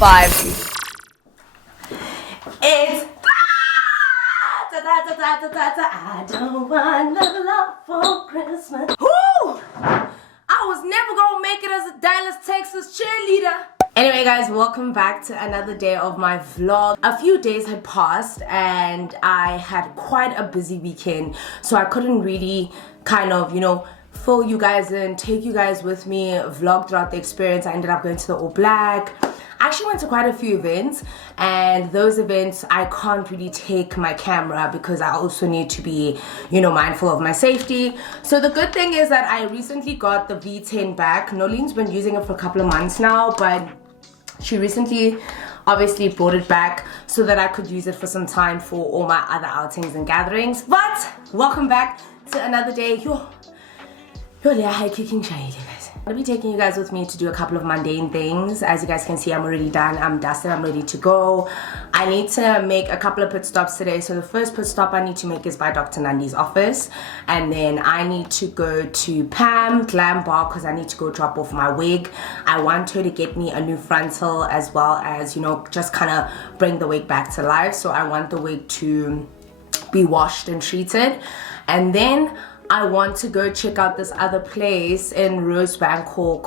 5. It's I don't want no love for Christmas. Woo! I was never gonna make it as a Dallas, Texas cheerleader. Anyway guys, welcome back to another day of my vlog. A few days had passed and I had quite a busy weekend, so I couldn't really kind of, you know, fill you guys in, take you guys with me, vlog throughout the experience. I ended up going to the All Black. I actually went to quite a few events, and those events I can't really take my camera because I also need to be, you know, mindful of my safety. So the good thing is that I recently got the V10 back. Nolene's been using it for a couple of months now, but she recently obviously brought it back so that I could use it for some time for all my other outings and gatherings. But welcome back to another day. You're high kicking shy, guys. I'm gonna be taking you guys with me to do a couple of mundane things. As you guys can see, I'm already done, I'm dusted, I'm ready to go. I need to make a couple of pit stops today. So the first pit stop I need to make is by Dr. Nandi's office, and then I need to go to Pam Glam Bar because I need to go drop off my wig. I want her to get me a new frontal, as well as, you know, just kind of bring the wig back to life. So I want the wig to be washed and treated, and then I want to go check out this other place in Rosebank called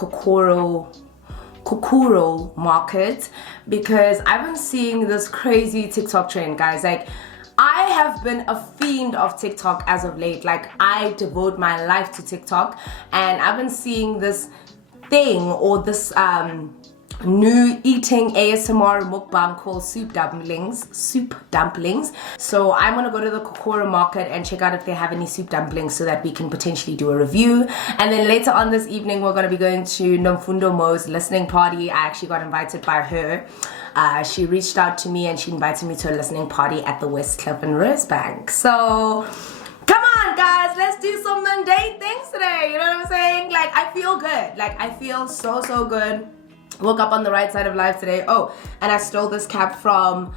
Kokoro Market, because I've been seeing this crazy TikTok trend, guys. Like, I have been a fiend of TikTok as of late. Like, I devote my life to TikTok, and I've been seeing this thing, or this new eating ASMR mukbang called soup dumplings. So I'm gonna go to the Kokoro Market and check out if they have any soup dumplings so that we can potentially do a review. And then later on this evening we're gonna be going to Nomfundo Mo's listening party. I actually got invited by her. She reached out to me and she invited me to a listening party at the West Cliff in Rosebank. So come on guys, let's do some mundane things today, you know what I'm saying? Like, I feel good. Like, I feel so good. Woke up on the right side of life today. Oh, and I stole this cap from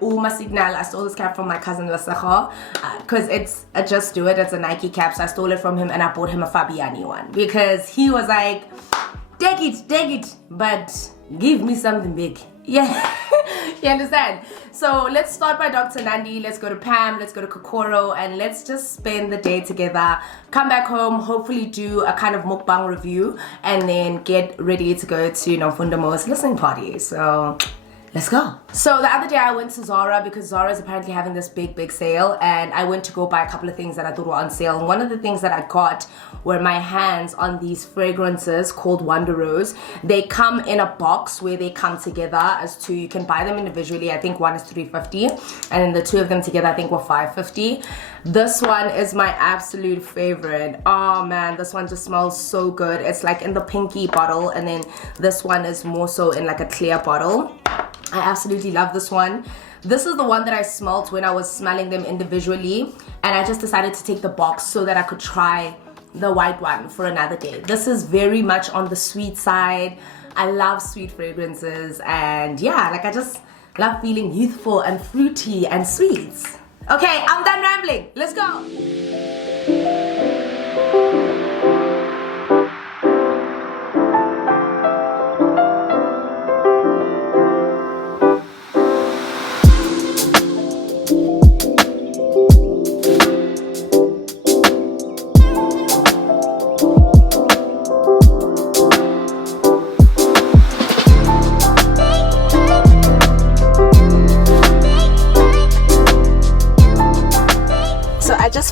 Uma Signal. I stole this cap from my cousin Lesego because it's a Just Do It. It's a Nike cap, so I stole it from him and I bought him a Fabiani one because he was like, take it, but give me something big. Yeah. You understand? So let's start by Dr. Nandi, let's go to Pam, let's go to Kokoro, and let's just spend the day together, come back home, hopefully do a kind of mukbang review, and then get ready to go to Nomfundo Mo's listening party. So let's go. So the other day I went to Zara because Zara is apparently having this big sale, and I went to go buy a couple of things that I thought were on sale. And one of the things that I got were my hands on these fragrances called Wonder Rose. They come in a box where they come together as two. You can buy them individually. I think one is $3.50, and then the two of them together I think were $5.50. This one is my absolute favorite. Oh man, this one just smells so good. It's like in the pinky bottle, and then this one is more so in like a clear bottle. I absolutely love this one. This is the one that I smelled when I was smelling them individually, and I just decided to take the box so that I could try the white one for another day. This is very much on the sweet side. I love sweet fragrances, and yeah, like I just love feeling youthful and fruity and sweet. Okay, I'm done rambling. Let's go.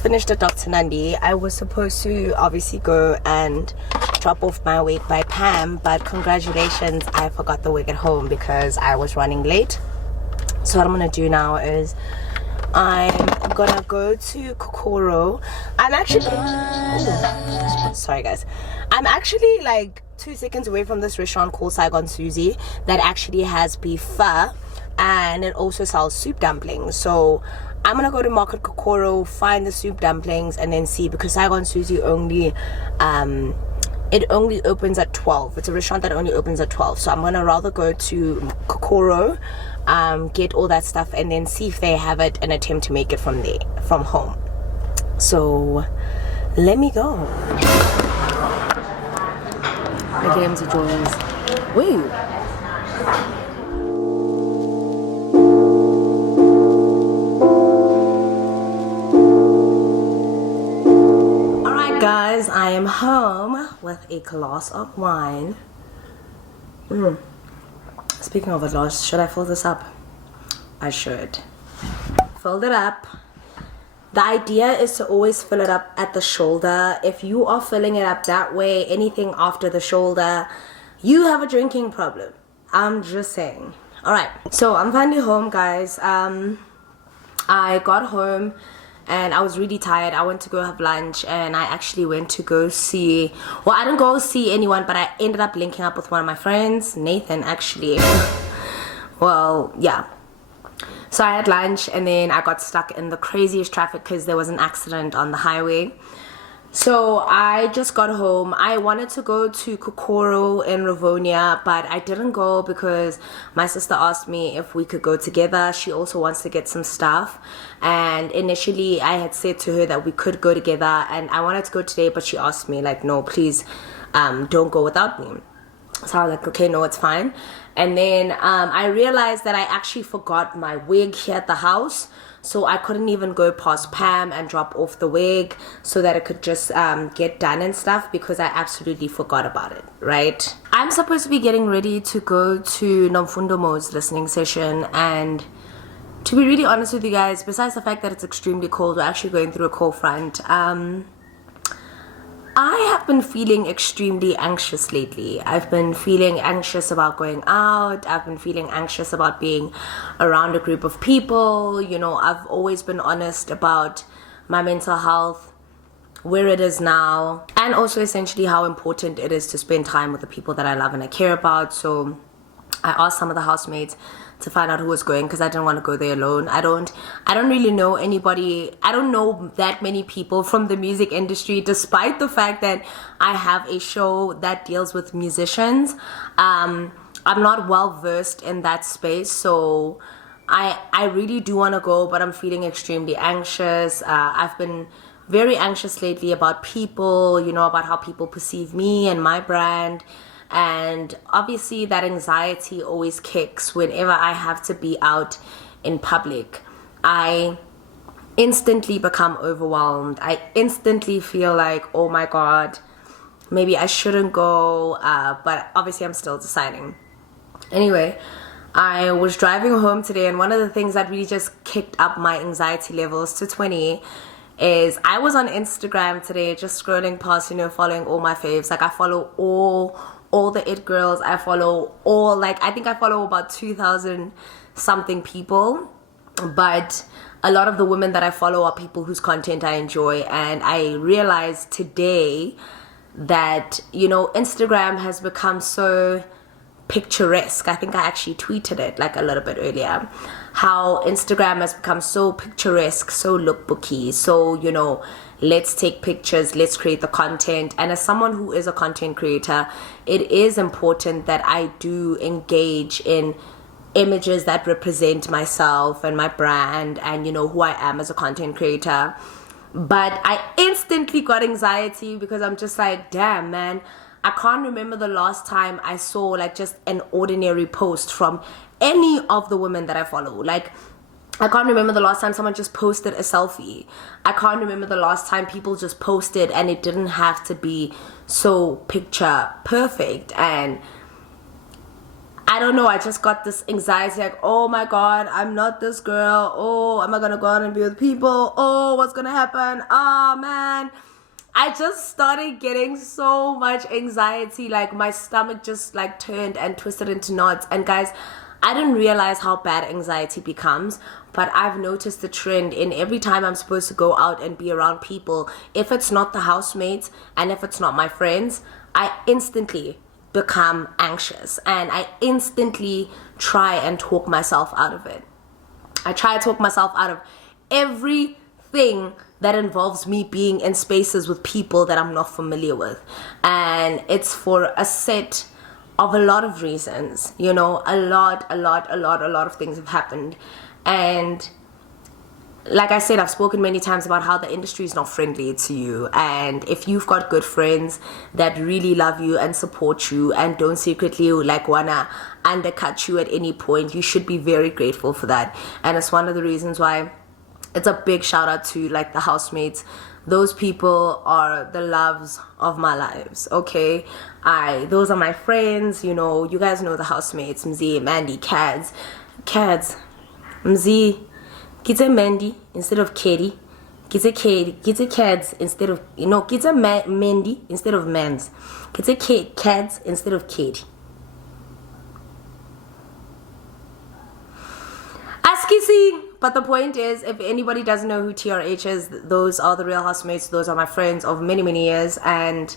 Finished at Dr. Nandi. I was supposed to obviously go and drop off my wig by Pam, but congratulations, I forgot the wig at home because I was running late. So what I'm gonna do now is I'm gonna go to Kokoro. I'm actually sorry guys, I'm actually like 2 seconds away from this restaurant called Saigon Susie that actually has beef pho, and it also sells soup dumplings. So I'm gonna go to Market Kokoro, find the soup dumplings, and then see, because Saigon Susie only it only opens at 12. It's a restaurant that only opens at 12. So I'm gonna rather go to Kokoro, get all that stuff, and then see if they have it and attempt to make it from home. So let me go. The games are joins. Woo! am home with a glass of wine. Speaking of a glass, should I fill this up? I should. Filled it up. The idea is to always fill it up at the shoulder. If you are filling it up that way, anything after the shoulder, you have a drinking problem. I'm just saying. Alright, so I'm finally home, guys. I got home and I was really tired. I went to go have lunch and I actually went to go see, well, I didn't go see anyone, but I ended up linking up with one of my friends, Nathan, actually. Well, yeah. So I had lunch and then I got stuck in the craziest traffic because there was an accident on the highway. So I just got home. I wanted to go to Kokoro in Rivonia, but I didn't go because my sister asked me if we could go together. She also wants to get some stuff. And initially I had said to her that we could go together and I wanted to go today, but she asked me like, no, please don't go without me. So I was like, okay, no, it's fine. And then I realized that I actually forgot my wig here at the house. So I couldn't even go past Pam and drop off the wig so that it could just get done and stuff because I absolutely forgot about it, right? I'm supposed to be getting ready to go to Nomfundomo's listening session, and to be really honest with you guys, besides the fact that it's extremely cold, we're actually going through a cold front. I have been feeling extremely anxious lately. I've been feeling anxious about going out. I've been feeling anxious about being around a group of people. You know, I've always been honest about my mental health, where it is now, and also essentially how important it is to spend time with the people that I love and I care about. So I asked some of the housemates to find out who was going because I didn't want to go there alone. I don't really know anybody. I don't know that many people from the music industry, despite the fact that I have a show that deals with musicians. I'm not well versed in that space, so I really do want to go, but I'm feeling extremely anxious. I've been very anxious lately about people, you know, about how people perceive me and my brand. And obviously that anxiety always kicks whenever I have to be out in public. I instantly become overwhelmed. I instantly feel like, oh my God, maybe I shouldn't go, but obviously I'm still deciding. Anyway, I was driving home today, and one of the things that really just kicked up my anxiety levels to 20 is I was on Instagram today just scrolling past, you know, following all my faves. Like I follow all the it girls. I follow all, like, I think I follow about 2,000 something people, but a lot of the women that I follow are people whose content I enjoy. And I realized today that, you know, Instagram has become so picturesque. I think I actually tweeted it like a little bit earlier, how Instagram has become so picturesque, so lookbooky, so, you know, let's take pictures, let's create the content. And as someone who is a content creator, it is important that I do engage in images that represent myself and my brand and, you know, who I am as a content creator. But I instantly got anxiety because I'm just like, damn, man, I can't remember the last time I saw like just an ordinary post from any of the women that I follow. Like, I can't remember the last time someone just posted a selfie. I can't remember the last time people just posted and it didn't have to be so picture perfect. And I don't know, I just got this anxiety like, oh my God, I'm not this girl. Oh, am I gonna go out and be with people? Oh, what's gonna happen? Oh man. I just started getting so much anxiety, like my stomach just like turned and twisted into knots. And guys, I didn't realize how bad anxiety becomes, but I've noticed the trend in every time I'm supposed to go out and be around people. If it's not the housemates and if it's not my friends, I instantly become anxious and I instantly try and talk myself out of it. I try to talk myself out of everything that involves me being in spaces with people that I'm not familiar with. And it's for a set of a lot of reasons, you know, a lot of things have happened. And like I said, I've spoken many times about how the industry is not friendly to you. And if you've got good friends that really love you and support you and don't secretly like wanna undercut you at any point, you should be very grateful for that. And it's one of the reasons why it's a big shout out to like the housemates those people are the loves of my lives, okay? Those are my friends, you know, you guys know the housemates, Mzi, Mandy, Cads, Mzi, Kitze Mandy instead of Katie, Kitze Cads instead of, you know, Kitze Mandy instead of Mans, Kitze Cads instead of Katie. Askisi. But the point is, if anybody doesn't know who TRH is, those are the real housemates. Those are my friends of many, many years. And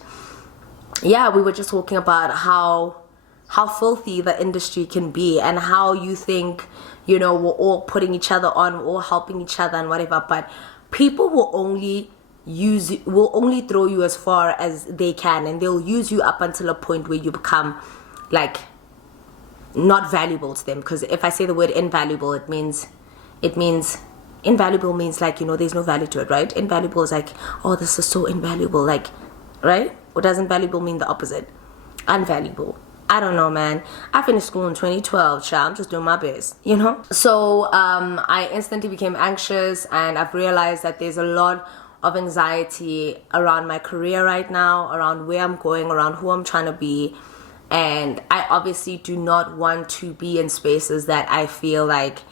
yeah, we were just talking about how filthy the industry can be, and how you think, you know, we're all putting each other on, we're all helping each other and whatever. But people will only throw you as far as they can, and they'll use you up until a point where you become like not valuable to them. Because if I say the word invaluable, it means invaluable means like, you know, there's no value to it, right? Invaluable is like, oh, this is so invaluable, like, right? Or does invaluable mean the opposite? Unvaluable. I don't know, man. I finished school in 2012, child. I'm just doing my best, you know? So I instantly became anxious, and I've realized that there's a lot of anxiety around my career right now, around where I'm going, around who I'm trying to be. And I obviously do not want to be in spaces that I feel like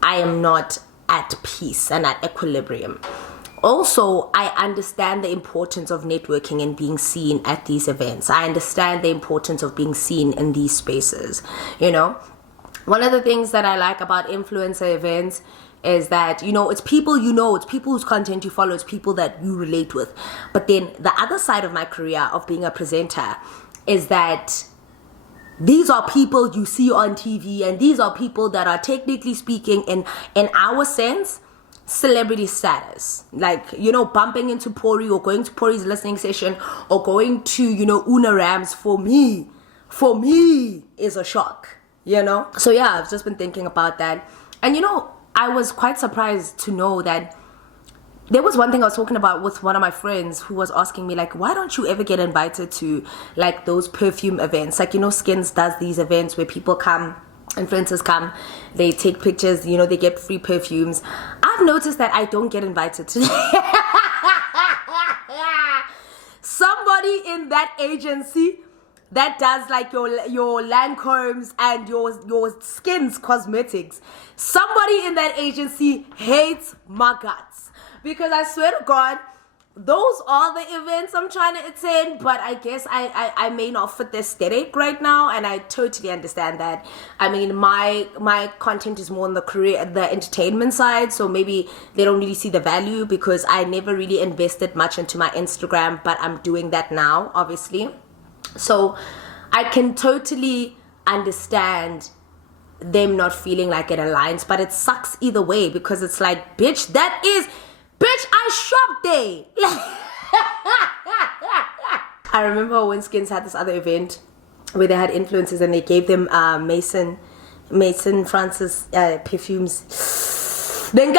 I am not at peace and at equilibrium. Also, I understand the importance of networking and being seen at these events. I understand the importance of being seen in these spaces, you know. One of the things that I like about influencer events is that, you know, it's people it's people whose content you follow, it's people that you relate with. But then the other side of my career of being a presenter is that these are people you see on TV, and these are people that are technically speaking in our sense, celebrity status. Like, you know, bumping into Pori or going to Pori's listening session or going to, you know, Una Rams for me is a shock, you know? So yeah, I've just been thinking about that. And you know, I was quite surprised to know that there was one thing I was talking about with one of my friends who was asking me, like, why don't you ever get invited to, like, those perfume events? Like, you know, Skins does these events where people come, influencers come, they take pictures, you know, they get free perfumes. I've noticed that I don't get invited to somebody in that agency that does like your Lancomes and your Skins cosmetics. Somebody in that agency hates my guts. Because I swear to God, those are the events I'm trying to attain, but I guess I may not fit the aesthetic right now, and I totally understand that. I mean, my content is more on the entertainment side, so maybe they don't really see the value because I never really invested much into my Instagram, but I'm doing that now, obviously. So I can totally understand them not feeling like it aligns, but it sucks either way because it's like, bitch, I shop there. I remember when Skins had this other event where they had influencers and they gave them Mason Francis perfumes. What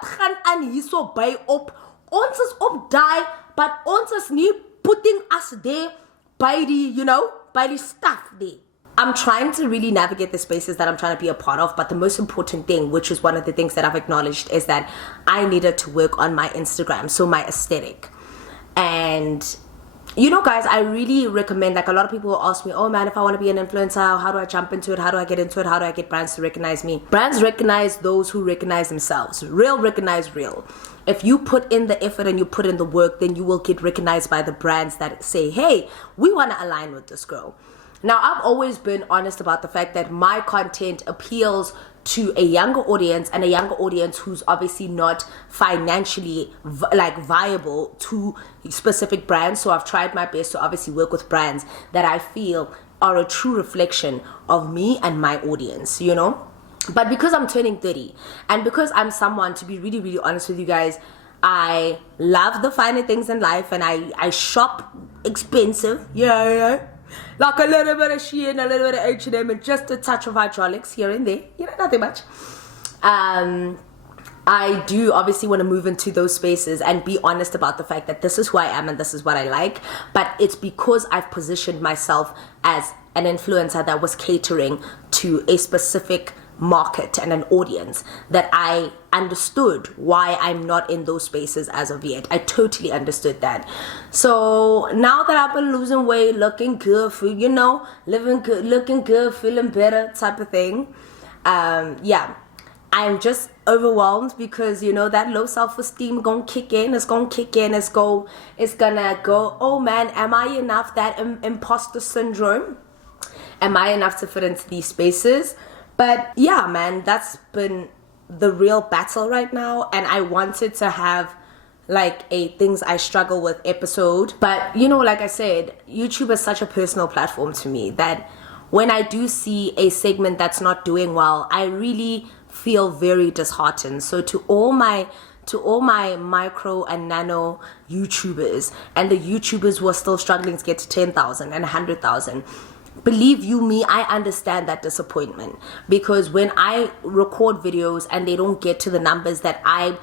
gaan aan hierso by op? Ons is op die, but ons is nie putting us there by the, you know, by the stuff there. I'm trying to really navigate the spaces that I'm trying to be a part of, but the most important thing, which is one of the things that I've acknowledged, is that I needed to work on my Instagram, so my aesthetic. And you know, guys, I really recommend, like, a lot of people will ask me, oh man, if I want to be an influencer, how do I jump into it? How do I get into it? How do I get brands to recognize me? Brands recognize those who recognize themselves. Real recognize real. If you put in the effort and you put in the work, then you will get recognized by the brands that say, hey, we want to align with this girl. Now, I've always been honest about the fact that my content appeals to a younger audience, and a younger audience who's obviously not financially viable to specific brands. So I've tried my best to obviously work with brands that I feel are a true reflection of me and my audience, you know. But because I'm turning 30, and because I'm someone, to be really, really honest with you guys, I love the finer things in life, and I shop expensive, yeah. Like a little bit of Shein, a little bit of H&M, and just a touch of hydraulics here and there. You know, nothing much. I do obviously want to move into those spaces and be honest about the fact that this is who I am and this is what I like. But it's because I've positioned myself as an influencer that was catering to a specific market and an audience that I understood why I'm not in those spaces as of yet. I totally understood that. So now that I've been losing weight, looking good, you know, living good, looking good, feeling better type of thing, yeah, I'm just overwhelmed because, you know, that low self-esteem gonna kick in. It's gonna kick in. It's gonna go, oh man, am I enough? That imposter syndrome. Am I enough to fit into these spaces? But yeah, man, that's been the real battle right now. And I wanted to have like a things I struggle with episode. But, you know, like I said, YouTube is such a personal platform to me that when I do see a segment that's not doing well, I really feel very disheartened. So to all my micro and nano YouTubers and the YouTubers who are still struggling to get to 10,000 and 100,000, believe you me, I understand that disappointment, because when I record videos and they don't get to the numbers that I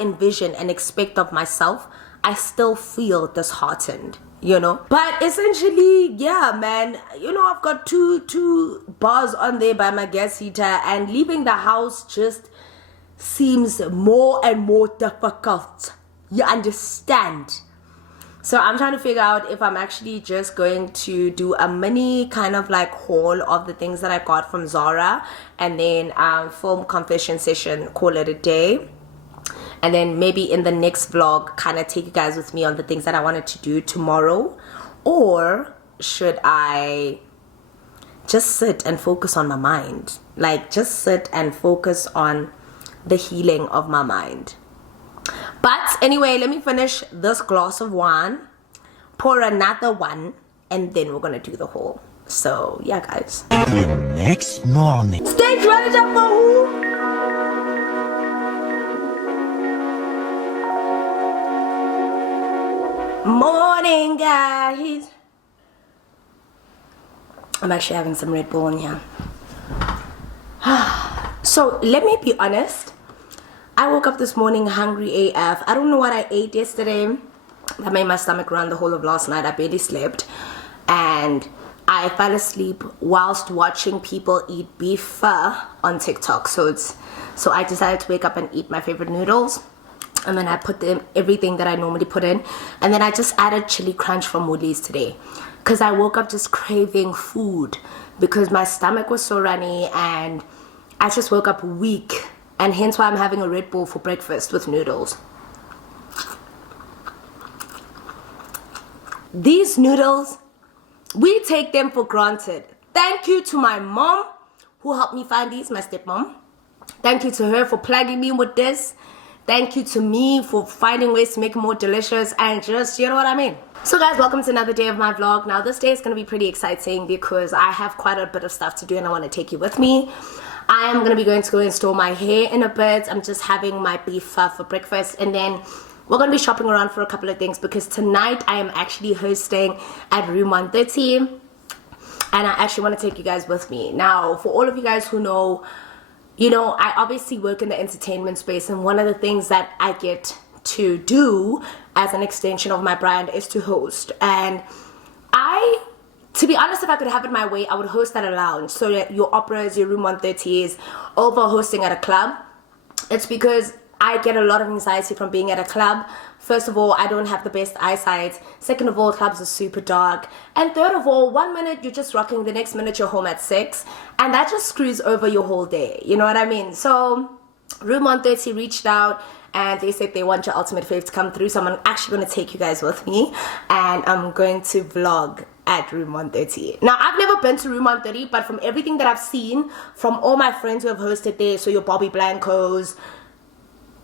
envision and expect of myself, I still feel disheartened, you know. But essentially, yeah, man, you know, I've got two bars on there by my gas heater, and leaving the house just seems more and more difficult. You understand? So I'm trying to figure out if I'm actually just going to do a mini kind of like haul of the things that I got from Zara, and then film confession session, call it a day. And then maybe in the next vlog, kind of take you guys with me on the things that I wanted to do tomorrow. Or should I just sit and focus on my mind? Like, just sit and focus on the healing of my mind. But anyway, let me finish this glass of wine, pour another one, and then we're going to do the haul. So, yeah, guys. The next morning. Stage manager for who? Morning, guys. I'm actually having some Red Bull in here. So let me be honest, I woke up this morning hungry AF. I don't know what I ate yesterday that made my stomach run the whole of last night. I barely slept, and I fell asleep whilst watching people eat beef pho on TikTok. So I decided to wake up and eat my favorite noodles. And then I put everything that I normally put in. And then I just added chili crunch from Woolies today, because I woke up just craving food because my stomach was so runny and I just woke up weak. And hence why I'm having a Red Bull for breakfast with noodles. These noodles, we take them for granted. Thank you to my mom who helped me find these, my stepmom. Thank you to her for plugging me with this. Thank you to me for finding ways to make it more delicious and just, you know what I mean. So guys, welcome to another day of my vlog. Now this day is going to be pretty exciting because I have quite a bit of stuff to do and I want to take you with me. I am going to be going to go install my hair in a bit. I'm just having my beef pho for breakfast, and then we're going to be shopping around for a couple of things because tonight I am actually hosting at room 130 and I actually want to take you guys with me. Now, for all of you guys who know, you know, I obviously work in the entertainment space, and one of the things that I get to do as an extension of my brand is to host. And to be honest, if I could have it my way, I would host at a lounge. So your operas, your room 130s, over hosting at a club. It's because I get a lot of anxiety from being at a club. First of all, I don't have the best eyesight. Second of all, clubs are super dark. And third of all, 1 minute you're just rocking, the next minute you're home at 6. And that just screws over your whole day. You know what I mean? So room 130 reached out and they said they want your ultimate fave to come through. So I'm actually going to take you guys with me. And I'm going to vlog at room 130. Now, I've never been to room 130, but from everything that I've seen from all my friends who have hosted there, so your Bobby Blancos,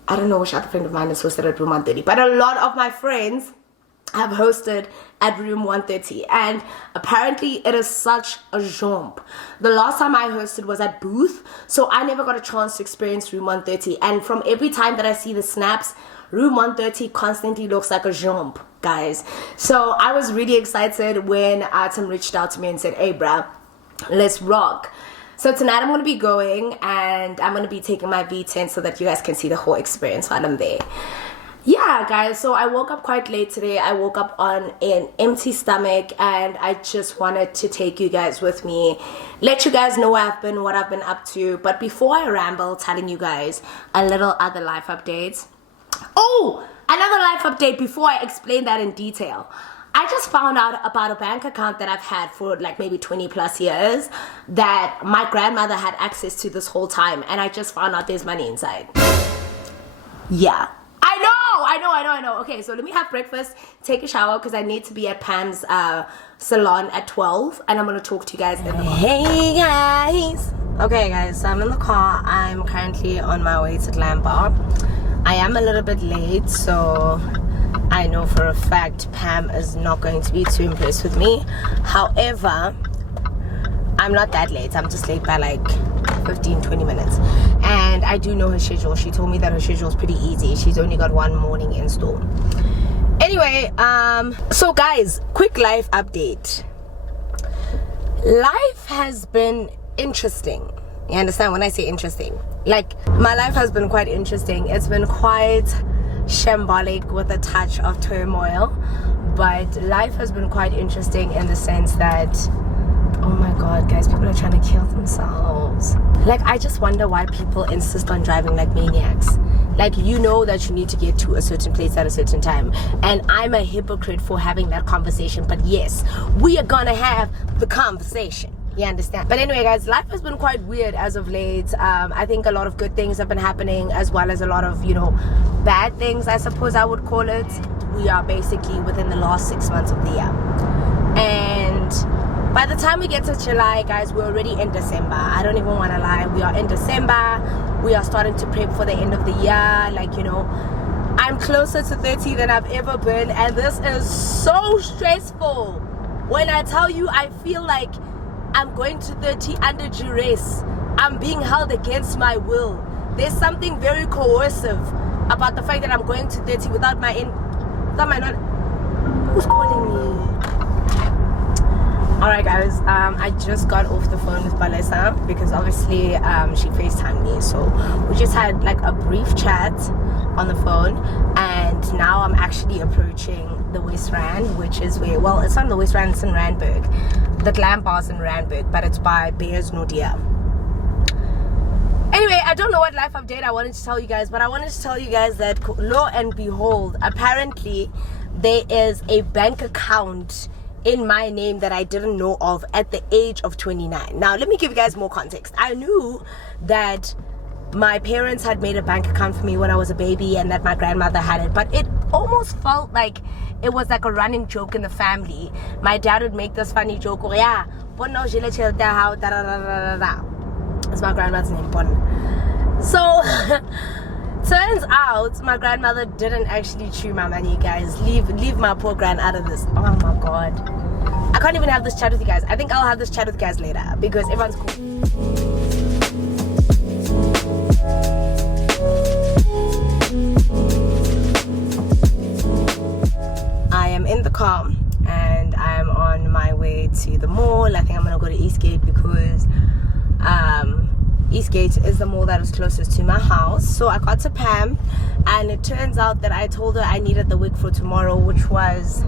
I don't know which other friend of mine is hosted at room 130, but a lot of my friends have hosted at room 130, and apparently it is such a jump. The last time I hosted was at Booth, so I never got a chance to experience room 130, and from every time that I see the snaps, room 130 constantly looks like a jump, guys. So I was really excited when Atom reached out to me and said, hey bruh, let's rock. So tonight I'm going to be going and I'm going to be taking my V10 so that you guys can see the whole experience while I'm there. yeah, guys, so I woke up quite late today. I woke up on an empty stomach, and I just wanted to take you guys with me, let you guys know where I've been, what I've been up to. But before I ramble telling you guys a little other life updates, oh, another life update before I explain that in detail. I just found out about a bank account that I've had for like maybe 20 plus years that my grandmother had access to this whole time, and I just found out there's money inside. Yeah. I know. Okay, so let me have breakfast, take a shower, because I need to be at Pam's salon at 12, and I'm going to talk to you guys in the morning. Hey, guys. Okay, guys, so I'm in the car. I'm currently on my way to Glam Bar. I am a little bit late, so I know for a fact Pam is not going to be too impressed with me. However, I'm not that late. I'm just late by like 15-20 minutes, and I do know her schedule. She told me that her schedule is pretty easy. She's only got one morning in store. Anyway, so guys, quick life update. Life has been interesting. You understand when I say interesting? Like, my life has been quite interesting. It's been quite shambolic with a touch of turmoil, but life has been quite interesting in the sense that, oh my god, guys, people are trying to kill themselves. Like, I just wonder why people insist on driving like maniacs. Like, you know that you need to get to a certain place at a certain time, and I'm a hypocrite for having that conversation, but yes, we are gonna have the conversation. You understand? But anyway, guys, life has been quite weird as of late. I think a lot of good things have been happening, as well as a lot of, you know, bad things, I suppose I would call it. We are basically within the last 6 months of the year, and by the time we get to July, guys, we're already in December. I don't even want to lie. We are in December. We are starting to prep for the end of the year. Like, you know, I'm closer to 30 than I've ever been, and this is so stressful. When I tell you, I feel like I'm going to 30 under duress. I'm being held against my will. There's something very coercive about the fact that I'm going to 30 without my Who's calling me? Alright, guys, I just got off the phone with Mallela because obviously she FaceTimed me, so we just had like a brief chat on the phone, and now I'm actually approaching the West Rand, which is where, well, it's not the West Rand, it's in Randburg. The Glam Bar's in Randburg, but it's by Bears Nordia. Anyway, I don't know what life update I wanted to tell you guys, but I wanted to tell you guys that, lo and behold, apparently there is a bank account in my name that I didn't know of at the age of 29. Now, let me give you guys more context. I knew that my parents had made a bank account for me when I was a baby, and that my grandmother had it, but it almost felt like it was like a running joke in the family. My dad would make this funny joke, oh yeah, it's my grandmother's name, Bon. So turns out my grandmother didn't actually chew my money, guys. Leave my poor grand out of this. Oh my god, I can't even have this chat with you guys. I think I'll have this chat with you guys later because everyone's cool. I am in the car and I'm on my way to the mall. I think I'm gonna go to Eastgate because Eastgate is the mall that is closest to my house. So I got to Pam, and it turns out that I told her I needed the wig for tomorrow, which was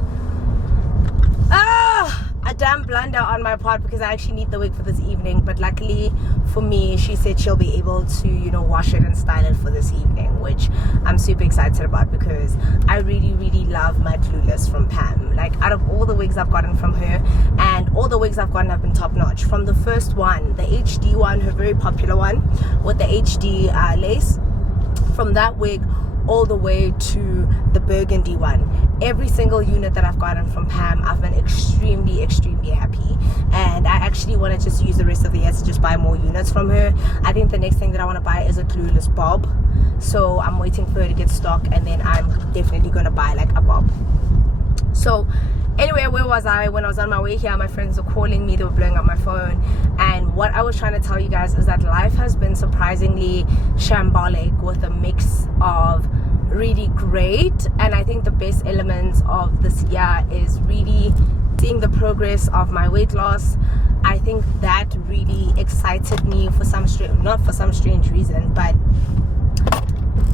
a damn blunder on my part because I actually need the wig for this evening. But luckily for me, she said she'll be able to, you know, wash it and style it for this evening, which I'm super excited about because I really love my Clueless from Pam. Like, out of all the wigs I've gotten from her, and all the wigs I've gotten have been top notch. From the first one, the HD one, her very popular one with the HD lace, from that wig all the way to the burgundy one, every single unit that I've gotten from Pam, I've been extremely happy, and I actually want to just use the rest of the year to just buy more units from her. I think the next thing that I want to buy is a Clueless bob, so I'm waiting for her to get stock, and then I'm definitely going to buy like a bob. So anyway, where was I? When I was on my way here, my friends were calling me, they were blowing up my phone, and what I was trying to tell you guys is that life has been surprisingly shambolic with a mix of really great, and I think the best elements of this year is really seeing the progress of my weight loss. I think that really excited me for some not for some strange reason, but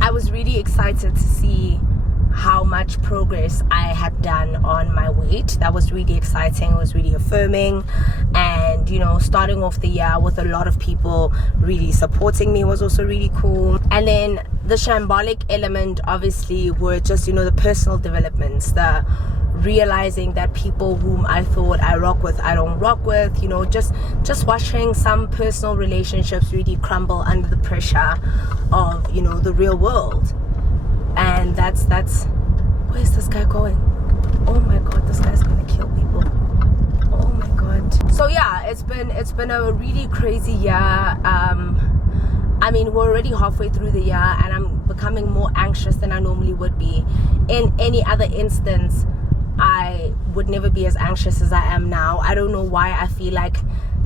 I was really excited to see how much progress I had done on my weight. That was really exciting. It was really affirming. And, you know, starting off the year with a lot of people really supporting me was also really cool. And then the shambolic element, obviously, were just, you know, the personal developments, the realizing that people whom I thought I rock with, I don't rock with, you know, just watching some personal relationships really crumble under the pressure of, you know, the real world. And that's where's this guy going? Oh my god, this guy's gonna kill people. Oh my god. So yeah, it's been a really crazy year. I mean, we're already halfway through the year and I'm becoming more anxious than I normally would be. In any other instance, I would never be as anxious as I am now. I don't know why I feel like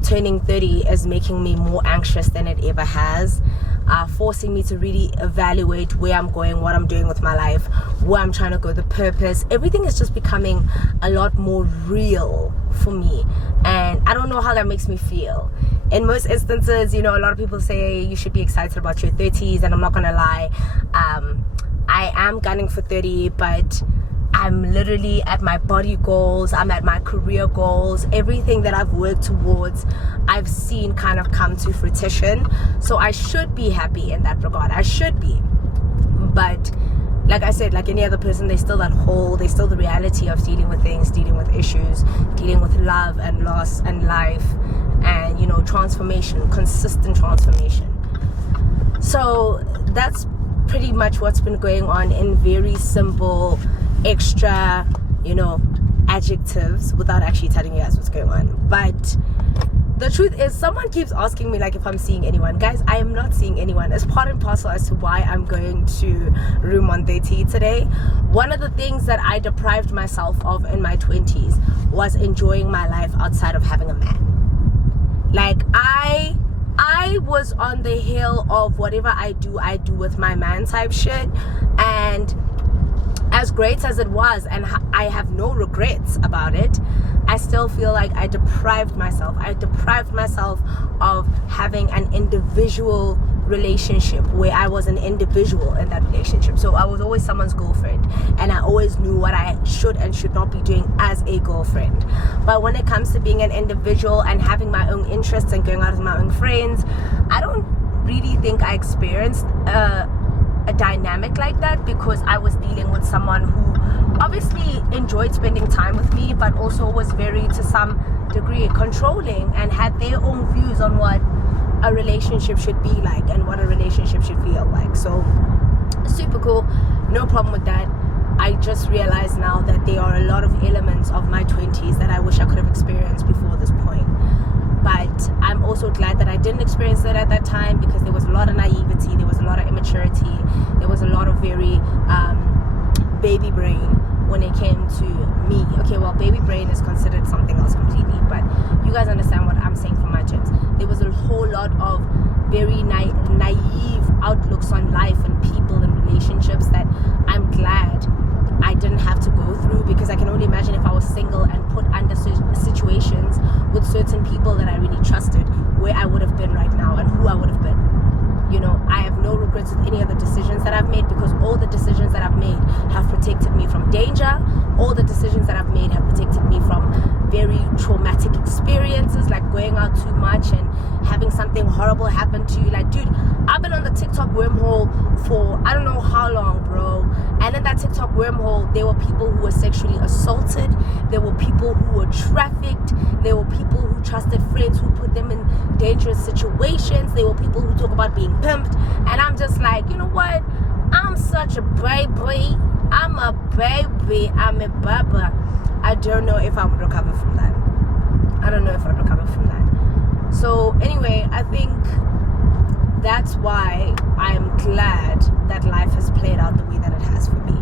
turning 30 is making me more anxious than it ever has. Forcing me to really evaluate where I'm going, what I'm doing with my life, where I'm trying to go, the purpose. Everything is just becoming a lot more real for me. And I don't know how that makes me feel. In most instances, you know, a lot of people say you should be excited about your 30s, and I'm not gonna lie, I am gunning for 30, but I'm literally at my body goals, I'm at my career goals. Everything that I've worked towards, I've seen kind of come to fruition. So I should be happy in that regard. I should be. But like I said, like any other person, there's still that hole, there's still the reality of dealing with things, dealing with issues, dealing with love and loss and life and, you know, transformation, consistent transformation. So that's pretty much what's been going on in very simple, extra, you know, adjectives without actually telling you guys what's going on. But the truth is, someone keeps asking me like if I'm seeing anyone. Guys, I am not seeing anyone. It's part and parcel as to why I'm going to room 130 today. One of the things that I deprived myself of in my 20s was enjoying my life outside of having a man. Like I was on the hill of whatever I do with my man type shit. And as great as it was, and I have no regrets about it, I still feel like I deprived myself of having an individual relationship where I was an individual in that relationship. So I was always someone's girlfriend, and I always knew what I should and should not be doing as a girlfriend. But when it comes to being an individual and having my own interests and going out with my own friends, I don't really think I experienced a dynamic like that, because I was dealing with someone who obviously enjoyed spending time with me, but also was very, to some degree, controlling and had their own views on what a relationship should be like and what a relationship should feel like. So super cool, no problem with that. I just realized now that there are a lot of elements of my 20s that I wish I could have experienced before this point. But I'm also glad that I didn't experience it at that time, because there was a lot of naivety, there was a lot of immaturity, there was a lot of very baby brain when it came to me. Okay, well, baby brain is considered something else completely, but you guys understand what I'm saying from my gyms. There was a whole lot of very naive outlooks on life and people and relationships that I'm glad I didn't have to go through, because I can only imagine if I was single and put under situations with certain people that I really trusted, where I would have been right now and who I would have been. You know, I have no regrets with any of the decisions that I've made, because all the decisions that I've made have protected me from danger. All the decisions that I've made have protected me from very traumatic experiences, like going out too much and having something horrible happen to you. Like, dude, I've been on the TikTok wormhole for I don't know how long, bro. And in that TikTok wormhole, there were people who were sexually assaulted. There were people who were trafficked. There were people who trusted friends who put them in dangerous situations. There were people who talk about being pimped. And I'm just like, you know what? I'm such a baby. I'm a baby. I'm a baba. I don't know if I would recover from that. I don't know if I'd recover from that. So anyway, I think that's why I'm glad that life has played out the way that it has for me.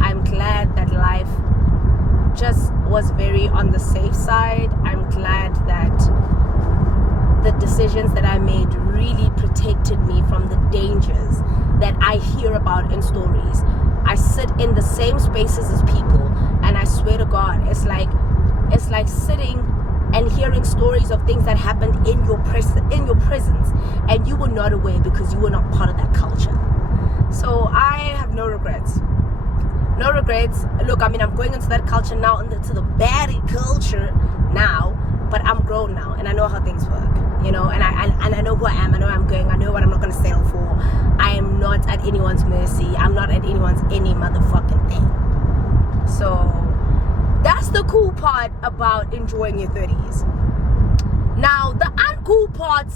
I'm glad that life just was very on the safe side. I'm glad that the decisions that I made really protected me from the dangers that I hear about in stories. I sit in the same spaces as people, and I swear to God, it's like sitting and hearing stories of things that happened in your presence, and you were not aware because you were not part of that culture. So I have no regrets. no regrets. Look, I mean, I'm going into that culture now, into the baddie culture now, but I'm grown now and I know how things work, you know, and I know who I am, I know where I'm going, I know what I'm not going to settle for. I am not at anyone's mercy. I'm not at anyone's any motherfucking thing. So that's the cool part about enjoying your 30s. Now the uncool part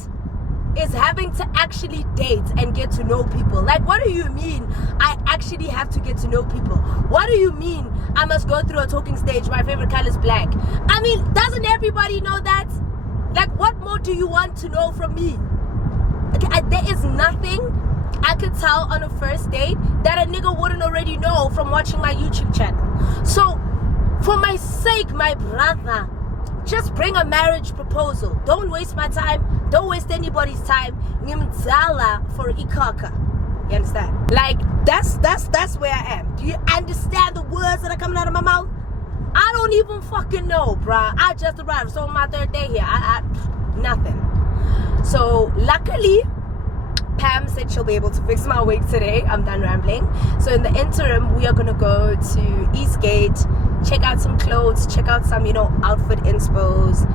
is having to actually date and get to know people. Like, what do you mean I actually have to get to know people? What do you mean I must go through a talking stage? My favorite color is black. I mean, doesn't everybody know that? Like, what more do you want to know from me? There is nothing I could tell on a first date that a nigga wouldn't already know from watching my YouTube channel. So for my sake, my brother, just bring a marriage proposal. Don't waste my time. Don't waste anybody's time. Ngimzala for ikaka. You understand? Like, that's where I am. Do you understand the words that are coming out of my mouth? I don't even fucking know, bruh. I just arrived. So on my third day here, I nothing. So luckily, Pam said she'll be able to fix my wig today. I'm done rambling. So in the interim, we are gonna go to Eastgate, check out some clothes, check out some, you know, outfit inspos,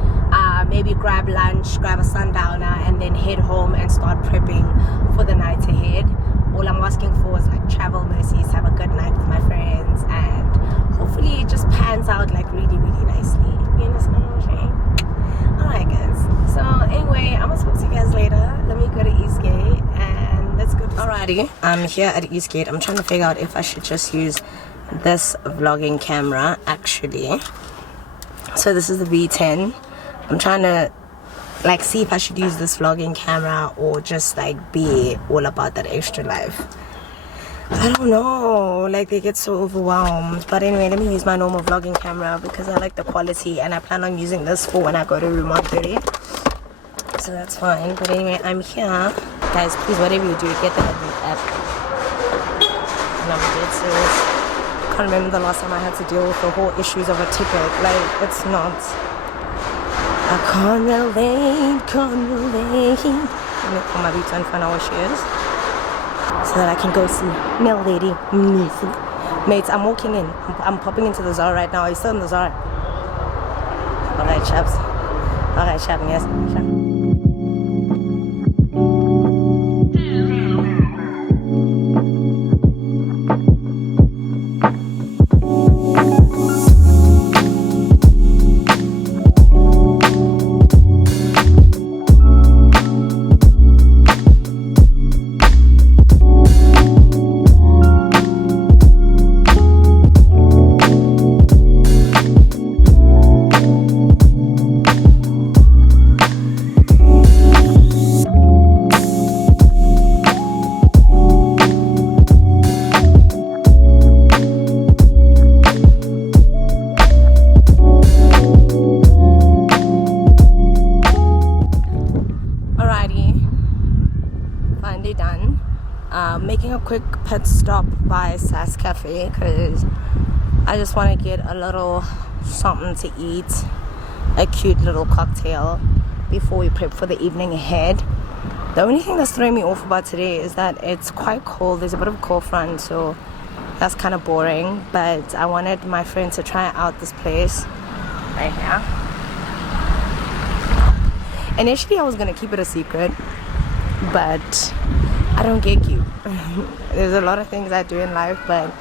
maybe grab lunch, grab a sundowner, and then head home and start prepping for the night ahead. All I'm asking for is like travel mercies, have a good night with my friends, and hopefully it just pans out like really, really nicely. You understand what I'm saying? Alright guys, so anyway, I'm gonna speak to you guys later. Let me go to Eastgate and let's go. Alrighty, I'm here at Eastgate. I'm trying to figure out if I should just use this vlogging camera actually. So this is the V10. I'm trying to like see if I should use this vlogging camera or just like be all about that extra life. I don't know, like they get so overwhelmed. But anyway, let me use my normal vlogging camera because I like the quality and I plan on using this for when I go to room 130. So that's fine. But anyway, I'm here. Guys, please, whatever you do, get the app. And I'm dead serious. I can't remember the last time I had to deal with the whole issues of a ticket. Like, it's not. I can't relate, can't relate. Let me call my V10 and find out where she is, so that I can go see Naledi. Mates, I'm walking in. I'm popping into the Zara right now. Are you still in the Zara? Alright, chaps. Alright, chap, yes. Chap. Done. Making a quick pit stop by Sass Cafe because I just want to get a little something to eat, a cute little cocktail before we prep for the evening ahead. The only thing that's throwing me off about today is that it's quite cold. There's a bit of a cold front, so that's kind of boring. But I wanted my friend to try out this place right here. Initially I was gonna keep it a secret, but I don't gatekeep. There's a lot of things I do in life, but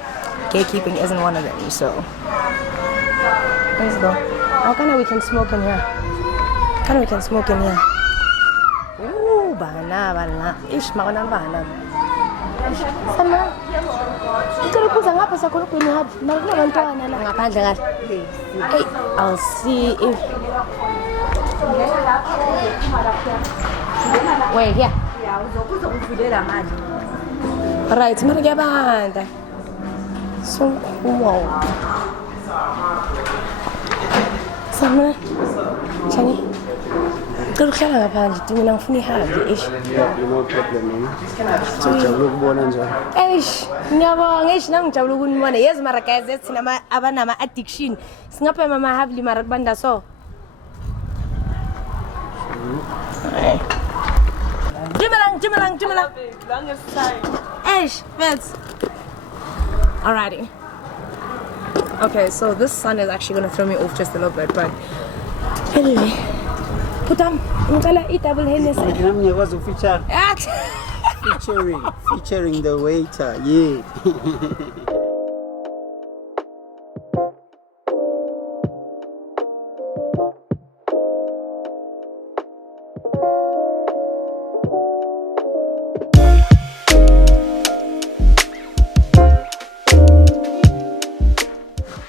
gatekeeping isn't one of them, so let's go. How can we can smoke in here? Can we can smoke in here? Ooh, bana. Ish, mauna bana. Sama. Ikaw po sa nga pa sa kuno pinahad. Nagnabantuan na lang ngapandle. Hey, I'll see if wait, here. Right, mara kaya banda. So cool. Sama. Chani. Kalau kaya apa? Tinggal nang funi hadi. Ish. Yeah, no problem. Jauh bukan aja. Ish, ngabang ish nang jauh gun mana? Yes, mara kaya zet sinama apa nama addiction. Singapa mama have lima banda so. Jimalang. Longest time. Ish, Vince. Alrighty. Okay, so this sun is actually gonna throw me off just a little bit, but anyway. Put on double Hennessy. Featuring the waiter, yeah.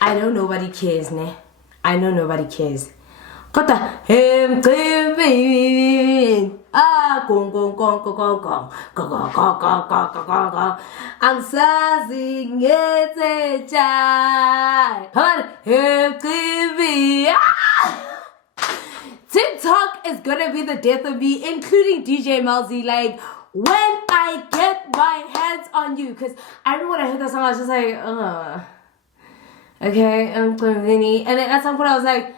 I know nobody cares, ne? I know nobody cares. Kota emcimbi gong gong gong gong gong gong gong gong gong gong gong gong gong angsazi ngetejai emcimbi. TikTok is gonna be the death of me, including DJ Malzi. Like, when I get my hands on you, because I remember when I heard that song, I was just like, okay, and then at some point I was like,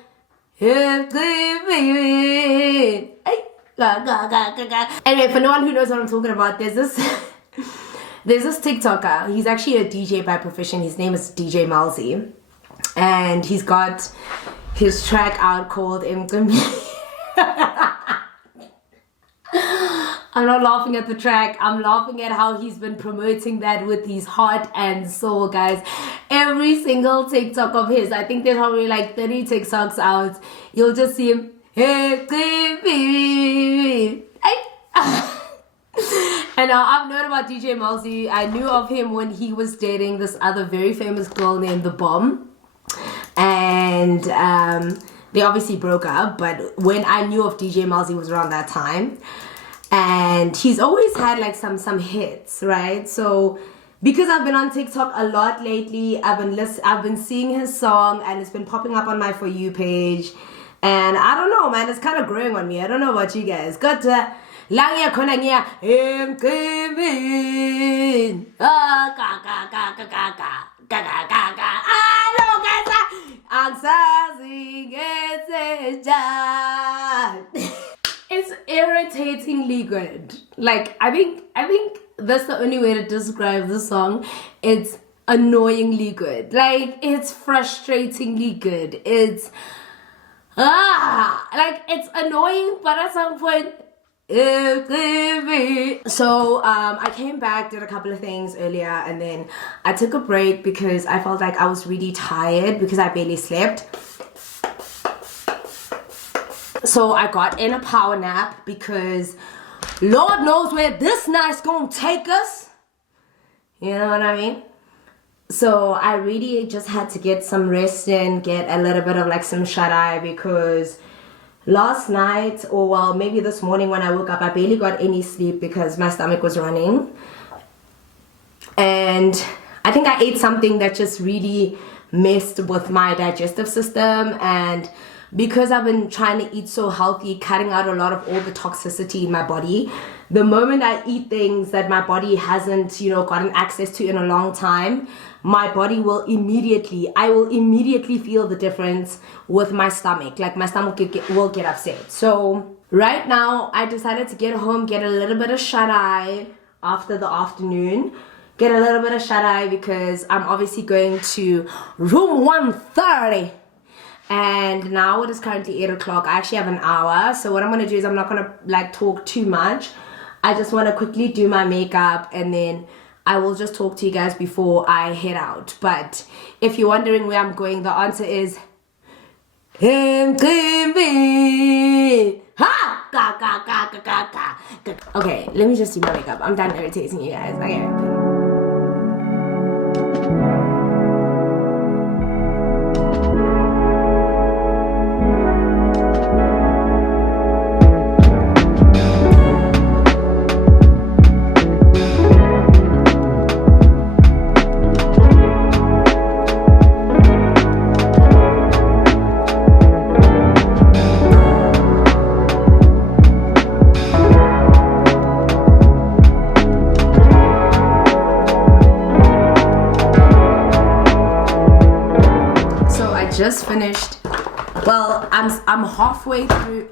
anyway, for no one who knows what I'm talking about, there's this TikToker. He's actually a DJ by profession. His name is DJ Malzi, and he's got his track out called I'm not laughing at the track. I'm laughing at how he's been promoting that with his heart and soul, guys. Every single TikTok of his, I think there's probably like 30 TikToks out. You'll just see him. And I've known about DJ Malzi. I knew of him when he was dating this other very famous girl named The Bomb. And they obviously broke up. But when I knew of DJ Malzi was around that time. And he's always had like some hits, right? So because I've been on TikTok a lot lately, I've been seeing his song and it's been popping up on my For You page. And I don't know, man, it's kind of growing on me. I don't know about you guys. Got to Langia Konangia It's irritatingly good. Like, I think that's the only way to describe the song. It's annoyingly good. Like, it's frustratingly good. It's like, it's annoying, but at some point so I came back, did a couple of things earlier, and then I took a break because I felt like I was really tired because I barely slept. So I got in a power nap because Lord knows where this night's gonna take us. You know what I mean? So I really just had to get some rest in, get a little bit of like some shut-eye, because last night, or well, maybe this morning when I woke up, I barely got any sleep because my stomach was running. And I think I ate something that just really messed with my digestive system. And because I've been trying to eat so healthy, cutting out a lot of all the toxicity in my body, the moment I eat things that my body hasn't, you know, gotten access to in a long time, my body will immediately feel the difference with my stomach. Like, my stomach will get upset. So right now I decided to get home, get a little bit of shut-eye after the afternoon. Get a little bit of shut-eye because I'm obviously going to room 130. And now it is currently 8 o'clock. I actually have an hour. So what I'm going to do is I'm not going to like talk too much. I just want to quickly do my makeup and then I will just talk to you guys before I head out. But if you're wondering where I'm going, the answer is okay, let me just do my makeup. I'm done irritating you guys. Okay. Just finished. Well, I'm halfway through.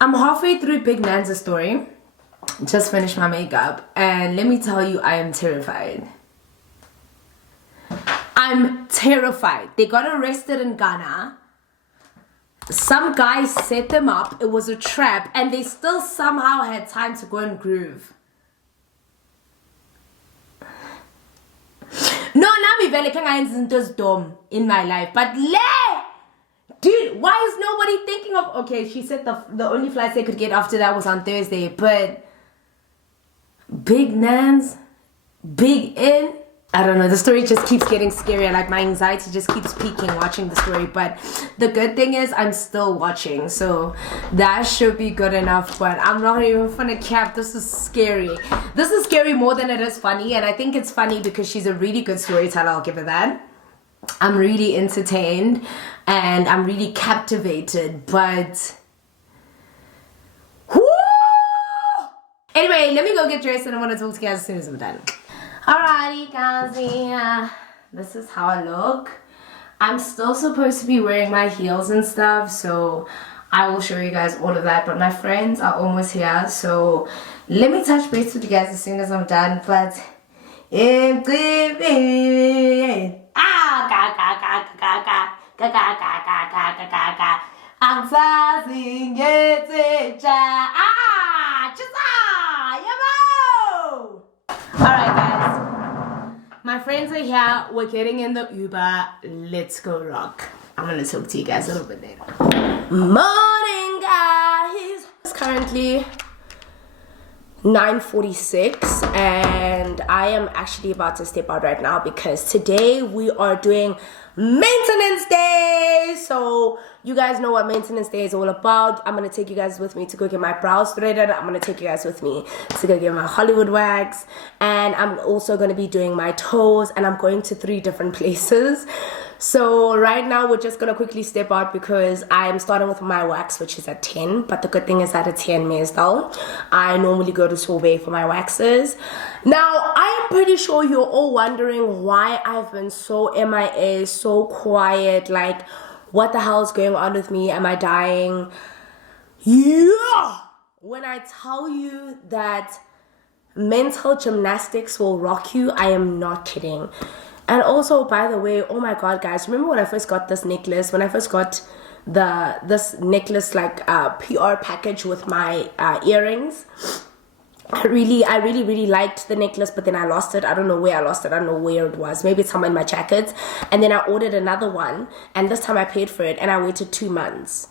I'm halfway through Big Nan's story, just finished my makeup, and let me tell you, I am terrified. I'm terrified. They got arrested in Ghana. Some guy set them up. It was a trap, and they still somehow had time to go and groove. No, nami vele kangayenza izinto dumb in my life, but dude, why is nobody thinking of? Okay, she said the only flights they could get after that was on Thursday, but Big Nans, Big N. I don't know, the story just keeps getting scarier. Like, my anxiety just keeps peaking watching the story. But the good thing is I'm still watching, so that should be good enough. But I'm not even gonna cap. This is scary. This is scary more than it is funny, and I think it's funny because she's a really good storyteller. I'll give her that. I'm really entertained and I'm really captivated, but whoo! Anyway, let me go get dressed and I want to talk to you guys as soon as I'm done. Alrighty guys, this is how I look. I'm still supposed to be wearing my heels and stuff, so I will show you guys all of that, but my friends are almost here, so let me touch base with you guys as soon as I'm done. But alright guys, my friends are here, we're getting in the Uber, let's go rock. I'm gonna talk to you guys a little bit later. Morning guys! It's currently 9:46 and I am actually about to step out right now because today we are doing maintenance day. So you guys know what maintenance day is all about. I'm gonna take you guys with me to go get my brows threaded. I'm gonna take you guys with me to go get my Hollywood wax, and I'm also gonna be doing my toes, and I'm going to 3 different places. So right now we're just gonna quickly step out because I'm starting with my wax, which is at 10, but the good thing is that it's here in Maysdale. I normally go to Sorbet for my waxes. Now I am pretty sure you're all wondering why I've been so MIA, so quiet, like what the hell is going on with me? Am I dying? Yeah! When I tell you that mental gymnastics will rock you, I am not kidding. And also, by the way, oh my god guys, remember when I first got this necklace? When I first got this necklace, like PR package with my earrings, I really liked the necklace, but then I lost it. I don't know where I lost it. I don't know where it was. Maybe it's somewhere in my jacket. And then I ordered another one, and this time I paid for it, and I waited 2 months.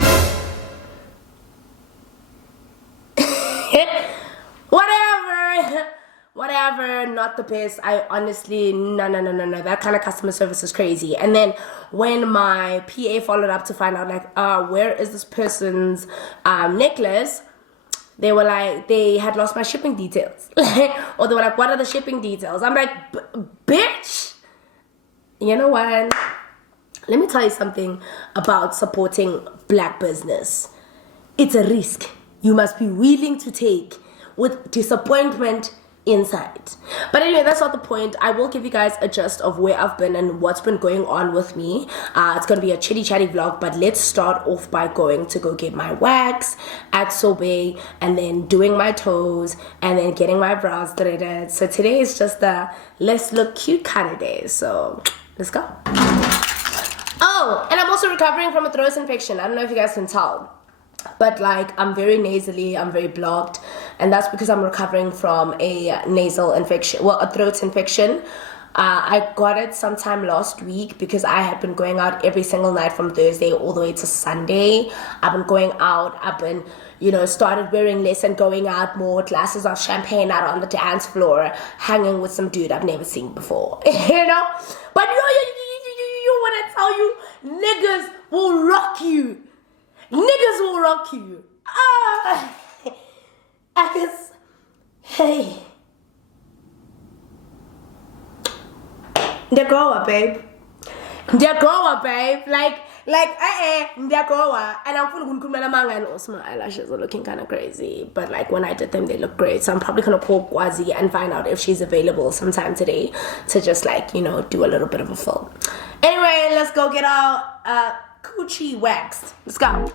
Whatever, not the best. I honestly, no. That kind of customer service is crazy. And then when my PA followed up to find out, like, where is this person's necklace? They were like, they had lost my shipping details. Or they were like, what are the shipping details? I'm like, bitch! You know what? Let me tell you something about supporting black business. It's a risk you must be willing to take with disappointment inside. But anyway, that's not the point. I will give you guys a gist of where I've been and what's been going on with me. It's gonna be a chitty chatty vlog, but let's start off by going to go get my wax at Sobe, and then doing my toes, and then getting my brows threaded. So today is just a let's look cute kind of day, so let's go. Oh, and I'm also recovering from a throat infection. I don't know if you guys can tell, but like I'm very nasally, I'm very blocked, and that's because I'm recovering from a nasal infection, well, a throat infection. I got it sometime last week because I had been going out every single night from Thursday all the way to Sunday. I've been going out, I've been, you know, started wearing less and going out more, glasses of champagne out on the dance floor, hanging with some dude I've never seen before, you know? But you when I tell you, niggas will rock you. Niggas will rock you. I guess, hey. They're grower, babe. They're grower, babe. Like, they're grower. And I'm full of and also my eyelashes are looking kind of crazy. But like when I did them, they look great. So I'm probably gonna call Kwazi and find out if she's available sometime today to just like, you know, do a little bit of a film. Anyway, let's go get our coochie waxed. Let's go.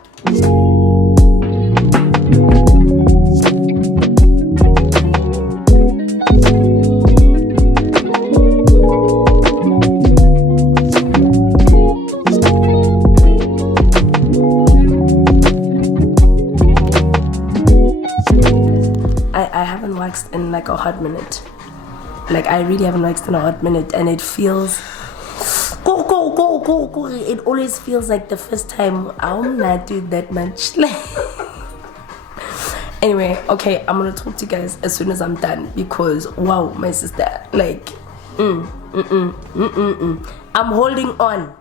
hot minute. Like, I really haven't waxed in a hot minute, and it feels go. It always feels like the first time. I'm not doing that much. Anyway, okay, I'm gonna talk to you guys as soon as I'm done, because wow, my sister, like, I'm holding on.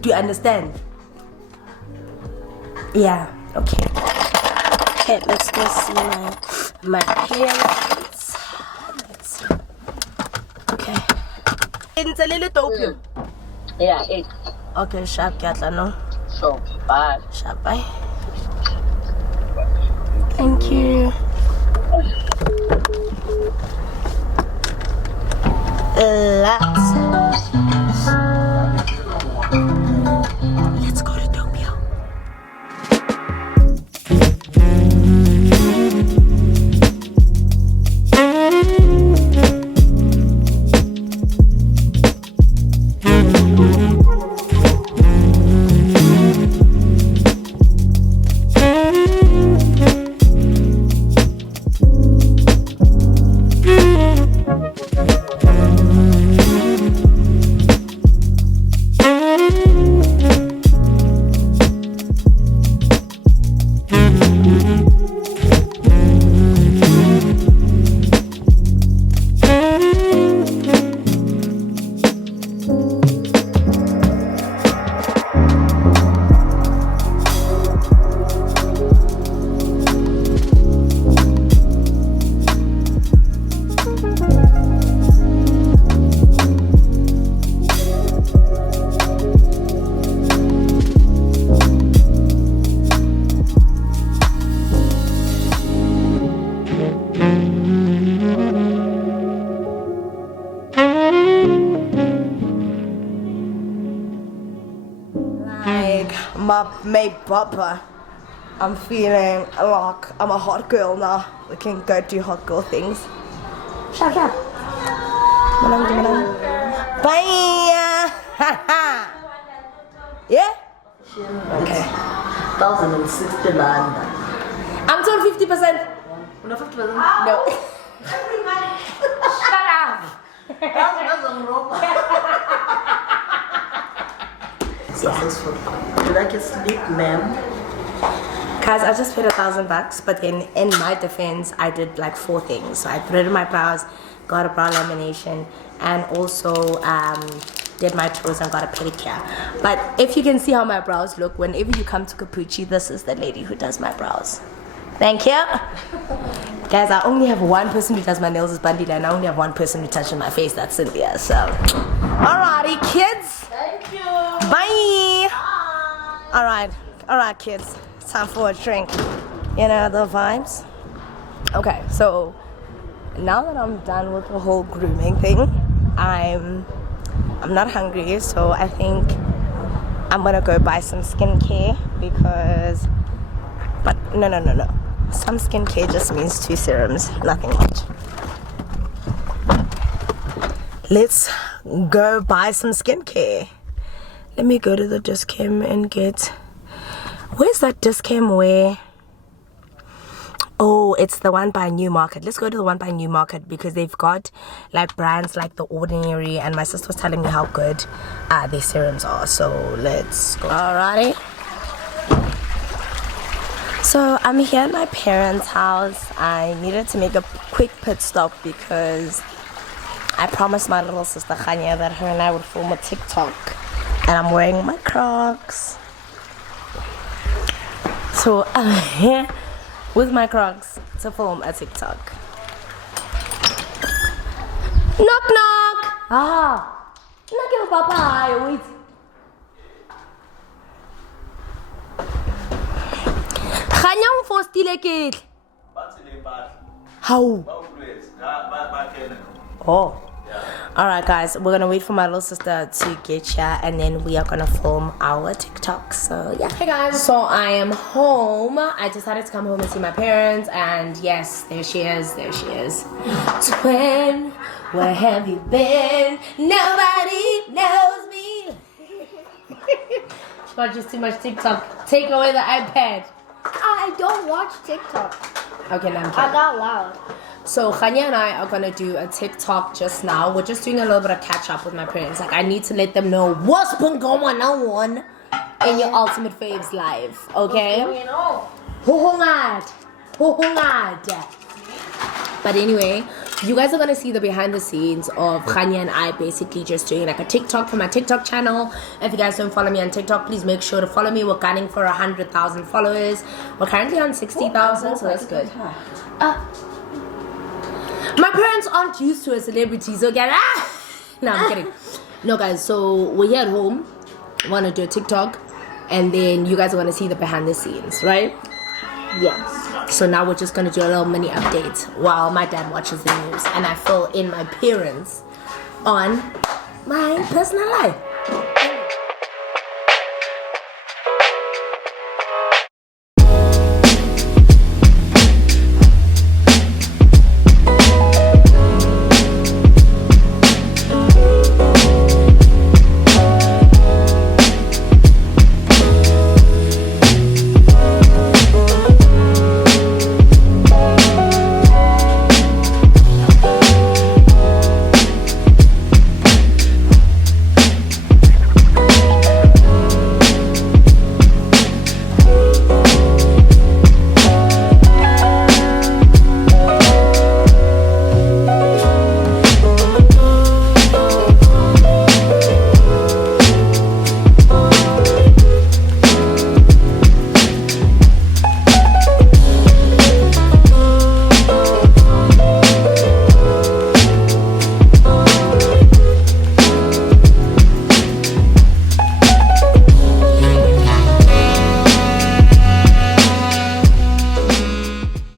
Do you understand? Yeah. Okay. Okay, let's go see my parents. Let's see. Okay. It's a little dope. Yeah, 8. Okay, sharp, Katla, no? So, bye. Sharp, bye. Thank you. Let's go to Tokyo. My papa, I'm feeling like I'm a hot girl now. We can go do hot girl things. Shut up. Bye. Yeah? Okay. 1,060 rand. I'm told 50%. No, 50%. No. Shut up. Successful. Did I get sleep, ma'am? Guys, I just paid $1,000, but then in my defense, I did like 4 things. So I put it in my brows, got a brow lamination, and also did my toes and got a pedicure. But if you can see how my brows look, whenever you come to Capucci, this is the lady who does my brows. Thank you. Guys, I only have one person who does my nails, is Bandila, and I only have one person who touches my face, that's Cynthia. So, alrighty, kids. Thank you. Bye. Alright, kids. It's time for a drink. You know the vibes. Okay, so now that I'm done with the whole grooming thing, I'm not hungry, so I think I'm gonna go buy some skincare because. But no. Some skincare just means 2 serums, nothing much. Let's go buy some skincare. Let me go to the Discam and get. Where's that Discam where? Oh, it's the one by Newmarket. Let's go to the one by Newmarket because they've got like brands like The Ordinary, and my sister was telling me how good their serums are. So let's go. Alrighty. So I'm here at my parents' house. I needed to make a quick pit stop because I promised my little sister Khanya that her and I would film a TikTok, and I'm wearing my Crocs. So I'm here with my Crocs to film a TikTok. Knock knock. Knock your papa. Wait. Khanyang for stile ke. How? Oh. Alright guys, we're gonna wait for my little sister to get here and then we are gonna film our TikTok. So yeah. Hey guys, so I am home. I decided to come home and see my parents, and yes, there she is. Twin, where have you been? Nobody knows me. She watches just too much TikTok. Take away the iPad. I don't watch TikTok. Okay, now I'm I'm kidding. not loud. So Khanya and I are gonna do a TikTok just now. We're just doing a little bit of catch up with my parents. Like I need to let them know what's been going on in your ultimate faves life. Okay? But anyway, you guys are gonna see the behind the scenes of Khanya and I basically just doing like a TikTok for my TikTok channel. If you guys don't follow me on TikTok, please make sure to follow me. We're gunning for 100,000 followers. We're currently on 60,000, so that's good. My parents aren't used to a celebrity, so get No, I'm kidding. No, guys, so we're here at home. I want to do a TikTok, and then you guys are going to see the behind the scenes, right? Yes. So now we're just going to do a little mini update while my dad watches the news, and I fill in my parents on my personal life.